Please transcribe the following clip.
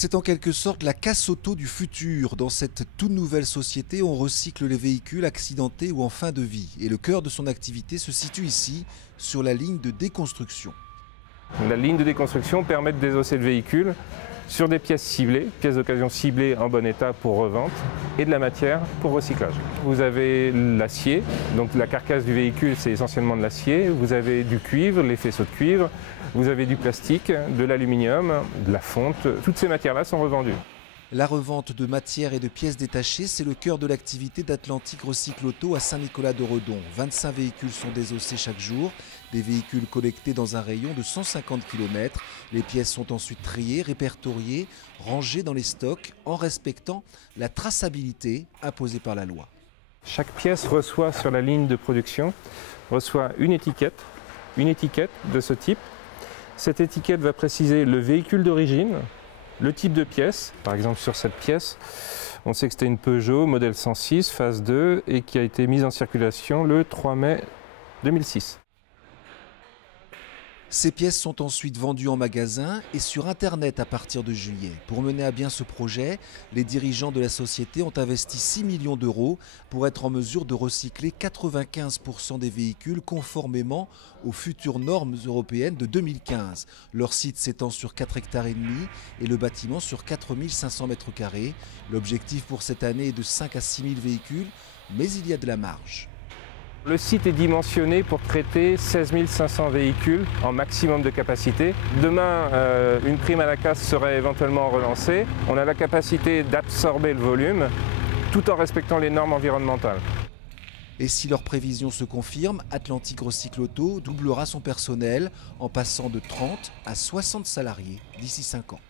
C'est en quelque sorte la casse auto du futur. Dans cette toute nouvelle société, on recycle les véhicules accidentés ou en fin de vie. Et le cœur de son activité se situe ici, sur la ligne de déconstruction. La ligne de déconstruction permet de désosser le véhicule sur des pièces ciblées, pièces d'occasion ciblées en bon état pour revente, et de la matière pour recyclage. Vous avez l'acier, donc la carcasse du véhicule c'est essentiellement de l'acier, vous avez du cuivre, les faisceaux de cuivre, vous avez du plastique, de l'aluminium, de la fonte, toutes ces matières-là sont revendues. La revente de matières et de pièces détachées, c'est le cœur de l'activité d'Atlantic Recycle Auto à Saint-Nicolas-de-Redon. 25 véhicules sont désossés chaque jour, des véhicules collectés dans un rayon de 150 km. Les pièces sont ensuite triées, répertoriées, rangées dans les stocks en respectant la traçabilité imposée par la loi. Chaque pièce reçoit sur la ligne de production une étiquette de ce type. Cette étiquette va préciser le véhicule d'origine, le type de pièce. Par exemple sur cette pièce, on sait que c'était une Peugeot modèle 106 phase 2 et qui a été mise en circulation le 3 mai 2006. Ces pièces sont ensuite vendues en magasin et sur Internet à partir de juillet. Pour mener à bien ce projet, les dirigeants de la société ont investi 6 millions d'euros pour être en mesure de recycler 95% des véhicules conformément aux futures normes européennes de 2015. Leur site s'étend sur 4,5 hectares et le bâtiment sur 4500 mètres carrés. L'objectif pour cette année est de 5 à 6 000 véhicules, mais il y a de la marge. Le site est dimensionné pour traiter 16 500 véhicules en maximum de capacité. Demain, une prime à la casse serait éventuellement relancée. On a la capacité d'absorber le volume tout en respectant les normes environnementales. Et si leurs prévisions se confirment, Atlantic Recycle Auto doublera son personnel en passant de 30 à 60 salariés d'ici 5 ans.